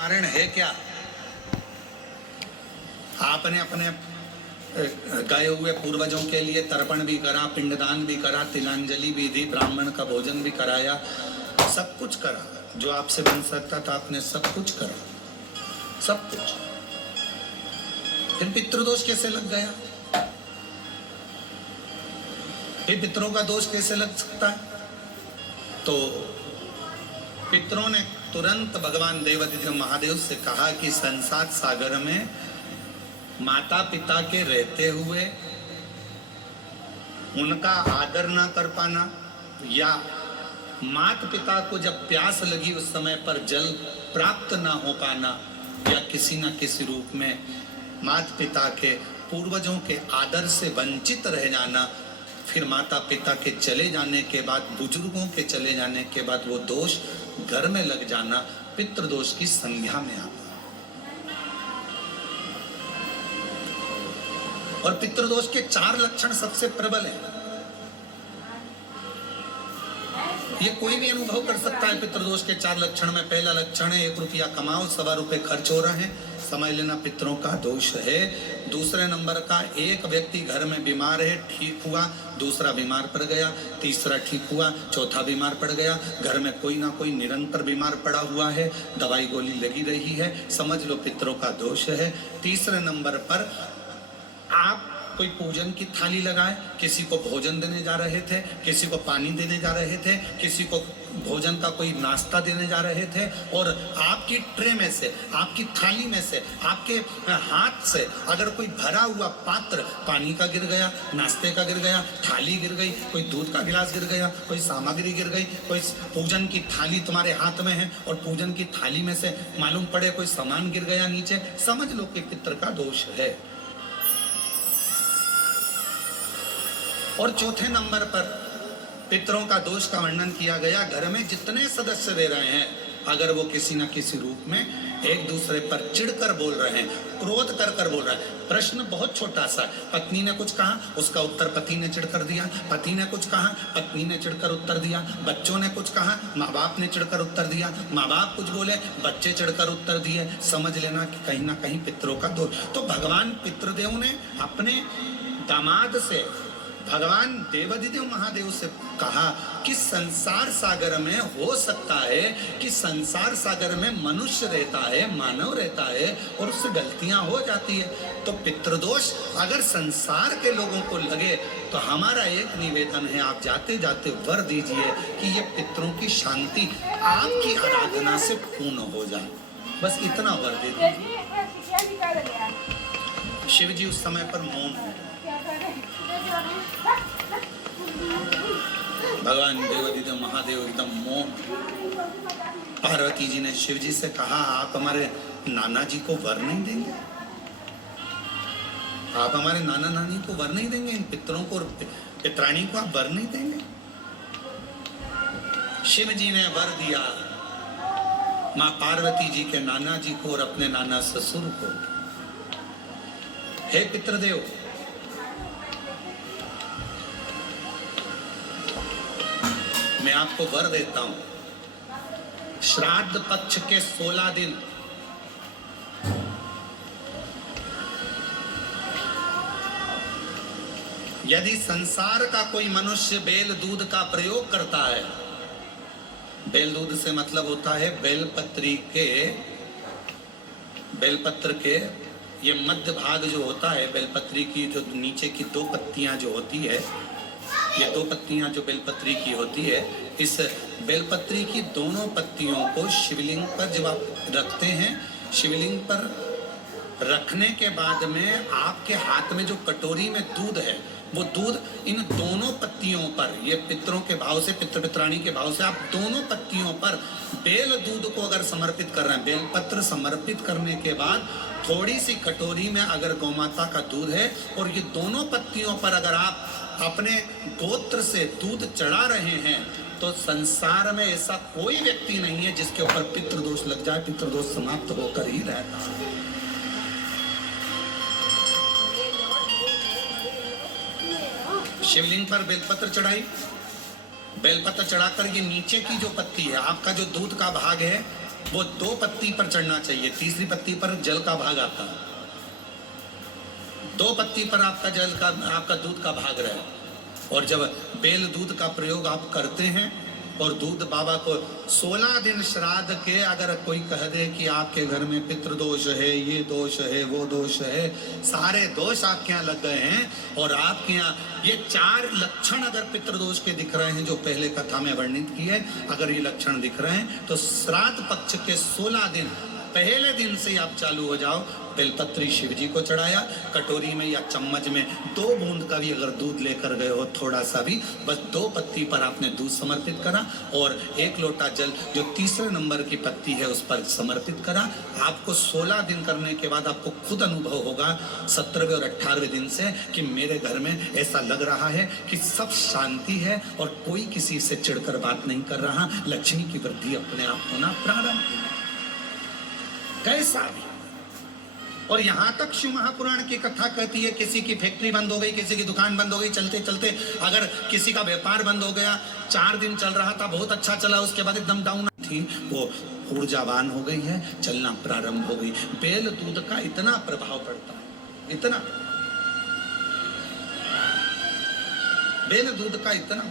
कारण है क्या? आपने अपने गए हुए पूर्वजों के लिए तर्पण भी करा, पिंडदान भी करा, तिलांजलि भी दी, ब्राह्मण का भोजन भी कराया, सब कुछ करा जो आपसे बन सकता था, आपने सब कुछ करा, सब कुछ। फिर पितृदोष कैसे लग गया? फिर पितरों का दोष कैसे लग सकता है? तो पितरों ने तुरंत भगवान देवादिदेव महादेव से कहा कि संसार सागर में माता पिता के रहते हुए उनका आदर ना कर पाना, या माता पिता को जब प्यास लगी उस समय पर जल प्राप्त ना हो पाना, या किसी न किसी रूप में माता पिता के पूर्वजों के आदर से वंचित रह जाना, फिर माता पिता के चले जाने के बाद, बुजुर्गों के चले जाने के बाद वो दोष घर में लग जाना पितृदोष की संज्ञा में आता। और पितृदोष के 4 लक्षण सबसे प्रबल हैं। ये कोई भी अनुभव कर सकता है पितृदोष के 4 लक्षण में। पहला लक्षण है 1 रुपया कमाओ, 1.25 रुपए खर्च हो रहे हैं, समझ लेना पितरों का दोष है। दूसरे नंबर का, एक व्यक्ति घर में बीमार है, ठीक हुआ, दूसरा बीमार पड़ गया, तीसरा ठीक हुआ, चौथा बीमार पड़ गया, घर में कोई ना कोई निरंतर बीमार पड़ा हुआ है, दवाई गोली लगी रही है, समझ लो पितरों का दोष है। तीसरे नंबर पर आप कोई पूजन की थाली लगाए, किसी को भोजन देने जा रहे थे, किसी को पानी देने जा रहे थे, किसी को भोजन का कोई नाश्ता देने जा रहे थे, और आपकी ट्रे में से, आपकी थाली में से, आपके हाथ से अगर कोई भरा हुआ पात्र पानी का गिर गया, नाश्ते का गिर गया, थाली गिर गई, कोई दूध का गिलास गिर गया, कोई सामग्री गिर गई, कोई पूजन की थाली तुम्हारे हाथ में है और पूजन की थाली में से मालूम पड़े कोई सामान गिर गया नीचे, समझ लो कि पितृ का दोष है। और चौथे नंबर पर पितरों का दोष का वर्णन किया गया, घर में जितने सदस्य रह रहे हैं, अगर वो किसी न किसी रूप में एक दूसरे पर चिढ़कर बोल रहे हैं, क्रोध कर बोल रहे हैं। प्रश्न बहुत छोटा सा, पत्नी ने कुछ कहा, उसका उत्तर पति ने चिढ़कर दिया, पति ने कुछ कहा, पत्नी ने चिढ़कर उत्तर दिया, बच्चों ने कुछ कहा, माँ बाप ने चिढ़कर उत्तर दिया, माँ बाप कुछ बोले, बच्चे चिढ़कर उत्तर दिए, समझ लेना कि कहीं ना कहीं पितरों का दोष। तो भगवान पितृदेव ने अपने दामाद से, भगवान देवादिदेव महादेव से कहा कि संसार सागर में हो सकता है कि संसार सागर में मनुष्य रहता है, मानव रहता है, और उससे गलतियां हो जाती है। तो पितृदोष अगर संसार के लोगों को लगे तो हमारा एक निवेदन है, आप जाते जाते वर दीजिए कि ये पितरों की शांति आपकी आराधना से पूर्ण हो जाए, बस इतना वर दे दीजिए। शिव जी उस समय पर मौन है। भगवान देवादिदेव महादेव एकदम मौन। पार्वती जी ने शिव जी से कहा, आप हमारे नाना जी को वर नहीं देंगे? आप हमारे नाना नानी को वर नहीं देंगे? इन पितरों को, पितरानी को आप वर नहीं देंगे? शिव जी ने वर दिया माँ पार्वती जी के नाना जी को और अपने नाना ससुर को। हे पितृदेव, मैं आपको वर देता हूं, श्राद्ध पक्ष के 16 दिन यदि संसार का कोई मनुष्य बेल दूध का प्रयोग करता है, बेल दूध से मतलब होता है बेलपत्र के ये मध्य भाग जो होता है, बेलपत्री की जो नीचे की 2 पत्तियां जो होती है, ये 2 पत्तियां जो बेलपत्री की होती है, इस बेलपत्री की दोनों पत्तियों को शिवलिंग पर जब आप रखते हैं, शिवलिंग पर रखने के बाद में आपके हाथ में जो कटोरी में दूध है, वो दूध इन दोनों पत्तियों पर, ये पितरों के भाव से, पितृ पितरानी के भाव से, आप दोनों पत्तियों पर बेल दूध को अगर समर्पित कर रहे हैं, बेलपत्र समर्पित करने के बाद थोड़ी सी कटोरी में अगर गौमाता का दूध है, और ये दोनों पत्तियों पर अगर आप अपने गोत्र से दूध चढ़ा रहे हैं, तो संसार में ऐसा कोई व्यक्ति नहीं है जिसके ऊपर पितृदोष लग जाए। पितृदोष समाप्त होकर ही रहता है। शिवलिंग पर बेलपत्र चढ़ाई, बेलपत्र चढ़ाकर ये नीचे की जो पत्ती है, आपका जो दूध का भाग है, वो 2 पत्ती पर चढ़ना चाहिए, तीसरी पत्ती पर जल का भाग आता है। 2 पत्ती पर आपका दूध का भाग रहे। और जब बेल दूध का प्रयोग आप करते हैं और दूध बाबा को 16 दिन श्राद्ध के अगर कोई कह दे कि आपके घर में पितृदोष है, ये दोष है, वो दोष है, सारे दोष आपके यहाँ लग गए हैं, और आपके यहाँ ये 4 लक्षण अगर पितृदोष के दिख रहे हैं जो पहले कथा में वर्णित किए, अगर ये लक्षण दिख रहे हैं तो श्राद्ध पक्ष के 16 दिन पहले दिन से आप चालू हो जाओ। बेलपत्री शिव जी को चढ़ाया, कटोरी में या चम्मच में 2 बूंद का भी अगर दूध लेकर गए हो, थोड़ा सा भी, बस 2 पत्ती पर आपने दूध समर्पित करा और 1 लोटा जल जो तीसरे नंबर की पत्ती है उस पर समर्पित करा। आपको 16 दिन करने के बाद आपको खुद अनुभव होगा 17वें और 18वें दिन से कि मेरे घर में ऐसा लग रहा है कि सब शांति है और कोई किसी से चिढ़कर बात नहीं कर रहा, लक्ष्मी की वृद्धि अपने आप होना प्रारंभ हुई। कैसा भी। और यहां तक शिव महापुराण की कथा कहती है किसी की फैक्ट्री बंद हो गई, किसी की दुकान बंद हो गई, चलते चलते अगर किसी का व्यापार बंद हो गया, 4 दिन चल रहा था, बहुत अच्छा चला, उसके बाद एकदम डाउन थी, वो ऊर्जावान हो गई है, चलना प्रारंभ हो गई। बेल दूध का इतना प्रभाव पड़ता है, इतना बेल दूध का इतना